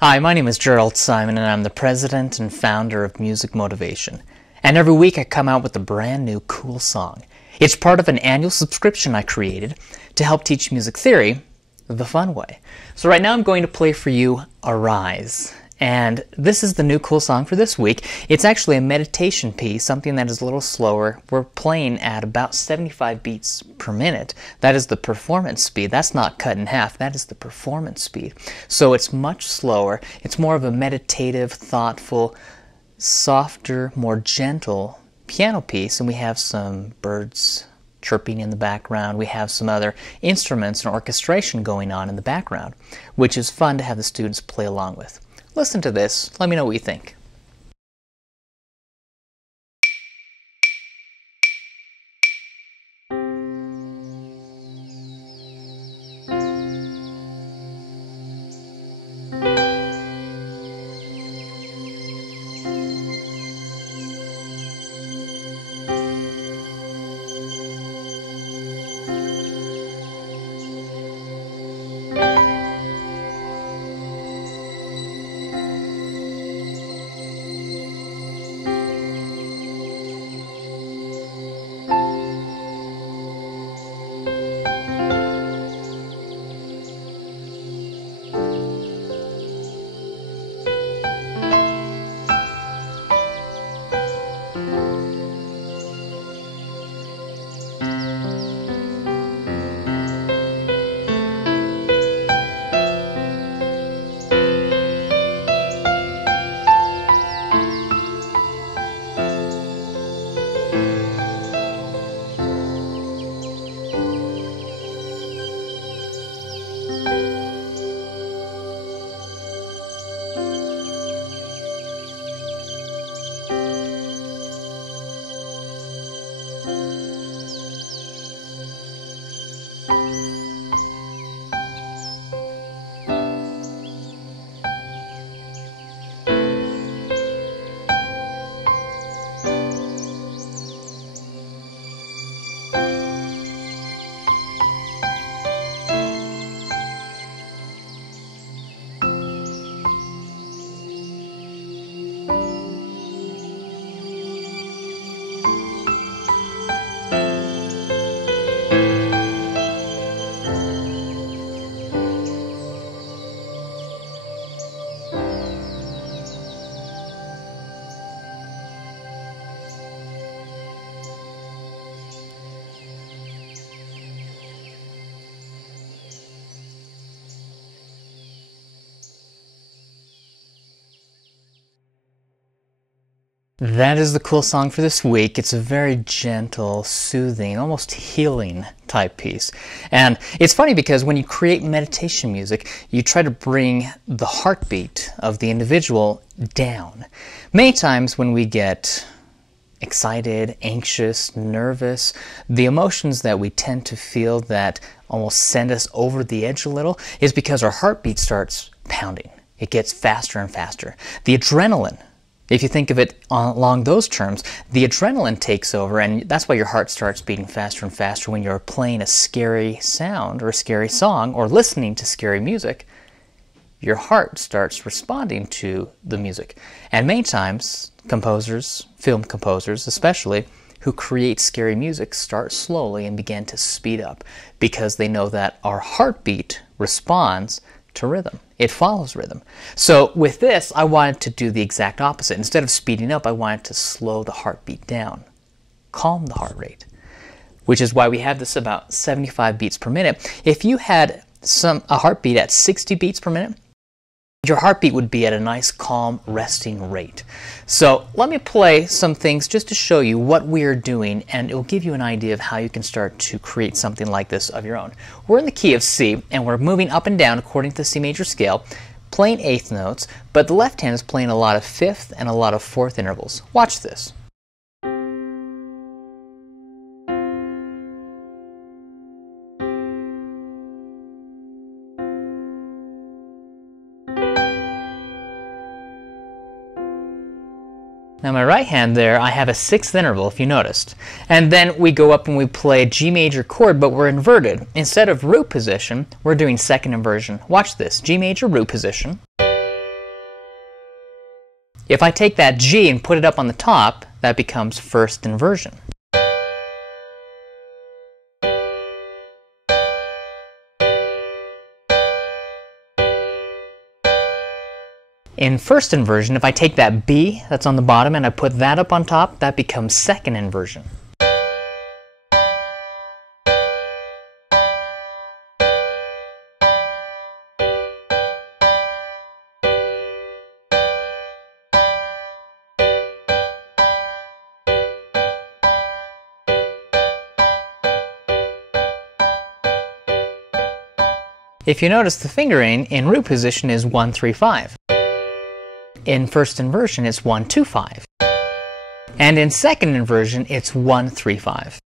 Hi, my name is Jerald Simon, and I'm the president and founder of Music Motivation. And every week I come out with a brand new cool song. It's part of an annual subscription I created to help teach music theory the fun way. So right now I'm going to play for you Arise. And this is the new cool song for this week. It's actually a meditation piece, something that is a little slower. We're playing at about 75 beats per minute. That is the performance speed. That's not cut in half. That is the performance speed. So it's much slower. It's more of a meditative, thoughtful, softer, more gentle piano piece. And we have some birds chirping in the background. We have some other instruments and orchestration going on in the background, which is fun to have the students play along with. Listen to this. Let me know what you think. That is the cool song for this week. It's a very gentle, soothing, almost healing type piece. And it's funny because when you create meditation music, you try to bring the heartbeat of the individual down. Many times when we get excited, anxious, nervous, the emotions that we tend to feel that almost send us over the edge a little is because our heartbeat starts pounding. It gets faster and faster. The adrenaline, if you think of it along those terms, the adrenaline takes over, and that's why your heart starts beating faster and faster when you're playing a scary sound or a scary song or listening to scary music. Your heart starts responding to the music. And many times, composers, film composers especially, who create scary music start slowly and begin to speed up because they know that our heartbeat responds to rhythm. It follows rhythm. So with this, I wanted to do the exact opposite. Instead of speeding up, I wanted to slow the heartbeat down, calm the heart rate, which is why we have this about 75 beats per minute. If you had a heartbeat at 60 beats per minute, your heartbeat would be at a nice, calm, resting rate. So let me play some things just to show you what we are doing, and it will give you an idea of how you can start to create something like this of your own. We're in the key of C, and we're moving up and down according to the C major scale, playing eighth notes, but the left hand is playing a lot of fifth and a lot of fourth intervals. Watch this. Now my right hand there, I have a sixth interval, if you noticed. And then we go up and we play a G major chord, but we're inverted. Instead of root position, we're doing second inversion. Watch this, G major root position. If I take that G and put it up on the top, that becomes first inversion. In first inversion, if I take that B that's on the bottom and I put that up on top, that becomes second inversion. If you notice, the fingering in root position is 1, 3, 5. In first inversion, it's 1, 2, 5. And in second inversion, it's 1, 3, 5.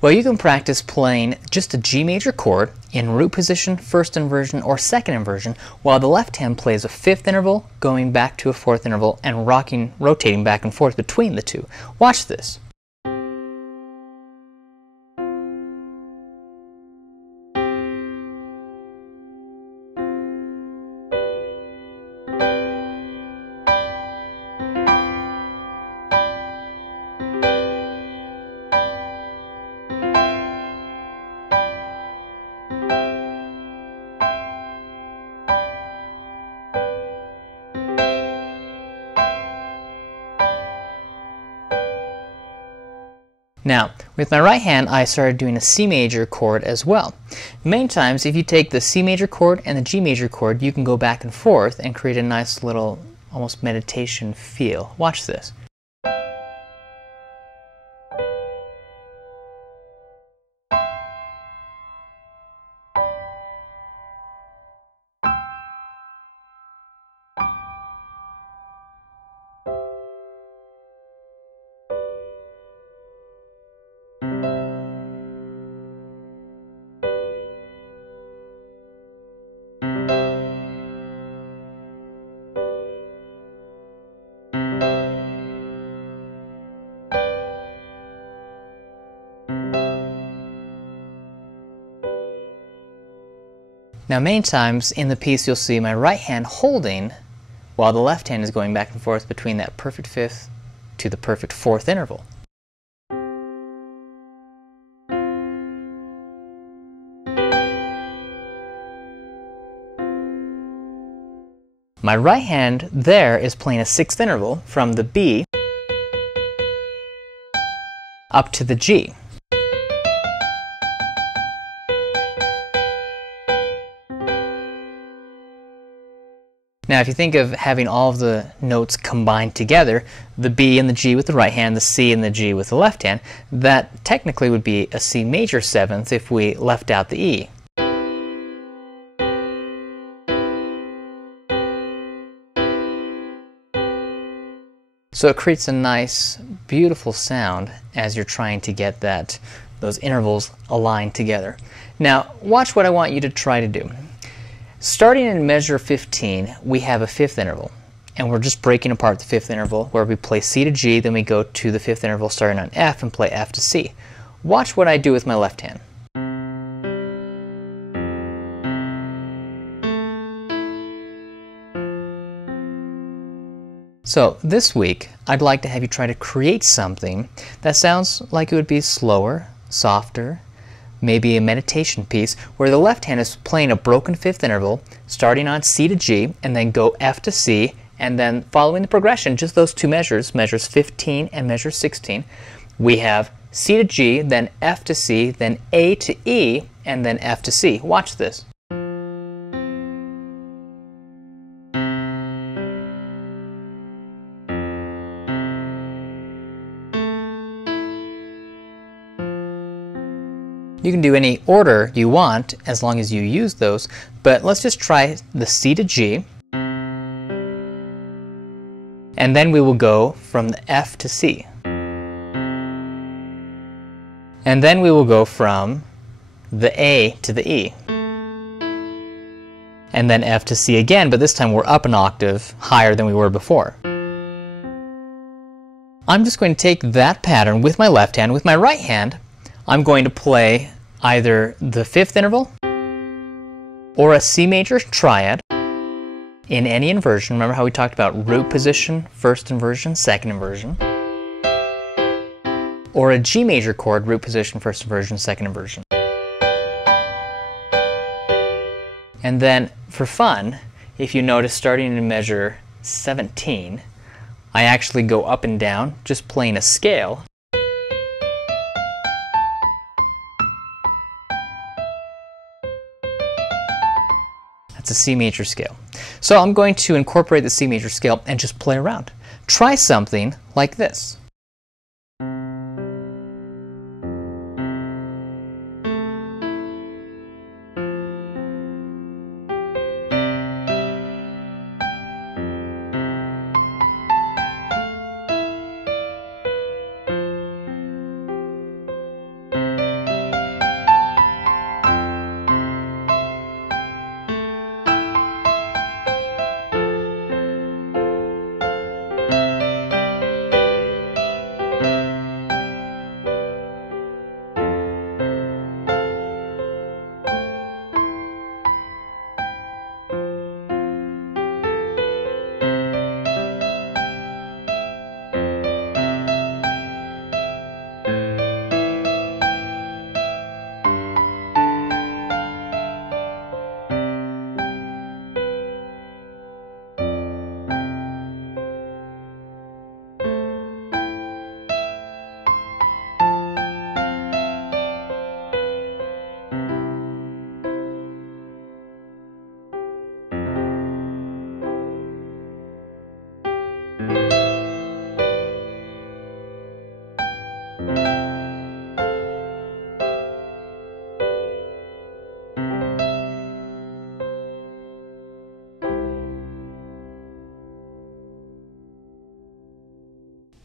Well, you can practice playing just a G major chord in root position, first inversion, or second inversion, while the left hand plays a fifth interval, going back to a fourth interval, and rotating back and forth between the two. Watch this. Now, with my right hand, I started doing a C major chord as well. Many times, if you take the C major chord and the G major chord, you can go back and forth and create a nice little, almost meditation feel. Watch this. Now, many times in the piece you'll see my right hand holding while the left hand is going back and forth between that perfect fifth to the perfect fourth interval. My right hand there is playing a sixth interval from the B up to the G. Now, if you think of having all of the notes combined together, the B and the G with the right hand, the C and the G with the left hand, that technically would be a C major seventh if we left out the E. So it creates a nice, beautiful sound as you're trying to get those intervals aligned together. Now, watch what I want you to try to do. Starting in measure 15, we have a fifth interval, and we're just breaking apart the fifth interval where we play C to G, then we go to the fifth interval starting on F and play F to C. Watch what I do with my left hand. So this week, I'd like to have you try to create something that sounds like it would be slower, softer, maybe a meditation piece where the left hand is playing a broken fifth interval starting on C to G and then go F to C, and then following the progression, just those two measures, measures 15 and measure 16, we have C to G, then F to C, then A to E, and then F to C. Watch this. You can do any order you want as long as you use those, but let's just try the C to G, and then we will go from the F to C. And then we will go from the A to the E. And then F to C again, but this time we're up an octave higher than we were before. I'm just going to take that pattern with my left hand. With my right hand, I'm going to play either the fifth interval or a C major triad in any inversion. Remember how we talked about root position, first inversion, second inversion. Or a G major chord, root position, first inversion, second inversion. And then, for fun, if you notice, starting in measure 17, I actually go up and down, just playing a scale. That's a C major scale. So I'm going to incorporate the C major scale and just play around. Try something like this.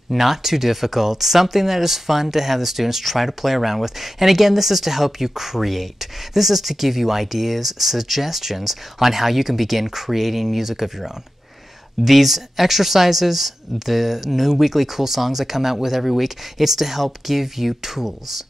Not too difficult, something that is fun to have the students try to play around with. And again, this is to help you create. This is to give you ideas, suggestions on how you can begin creating music of your own. These exercises, the new weekly cool songs I come out with every week, it's to help give you tools,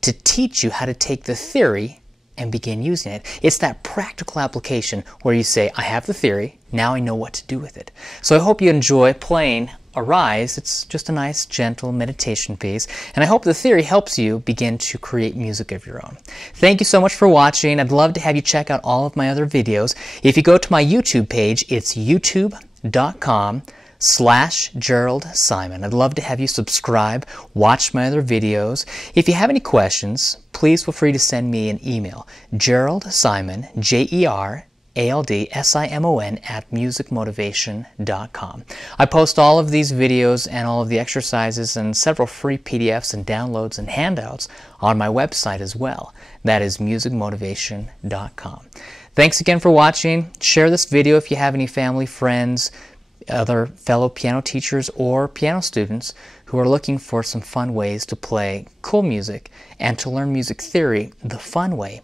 to teach you how to take the theory and begin using it. It's that practical application where you say, I have the theory, now I know what to do with it. So I hope you enjoy playing Arise. It's just a nice, gentle meditation piece, and I hope the theory helps you begin to create music of your own. Thank you so much for watching. I'd love to have you check out all of my other videos. If you go to my YouTube page, it's youtube.com/Jerald Simon. I'd love to have you subscribe, watch my other videos. If you have any questions, please feel free to send me an email, Jerald Simon, JeraldSimon @musicmotivation.com. I post all of these videos and all of the exercises and several free PDFs and downloads and handouts on my website as well. That is musicmotivation.com. Thanks again for watching. Share this video if you have any family, friends, other fellow piano teachers or piano students who are looking for some fun ways to play cool music and to learn music theory the fun way,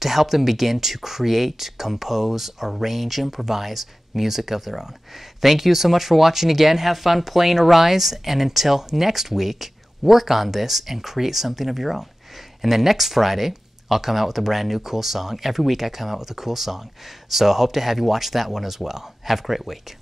to help them begin to create, compose, arrange, improvise music of their own. Thank you so much for watching again. Have fun playing Arise, and until next week, work on this and create something of your own. And then next Friday, I'll come out with a brand new cool song. Every week I come out with a cool song. So I hope to have you watch that one as well. Have a great week.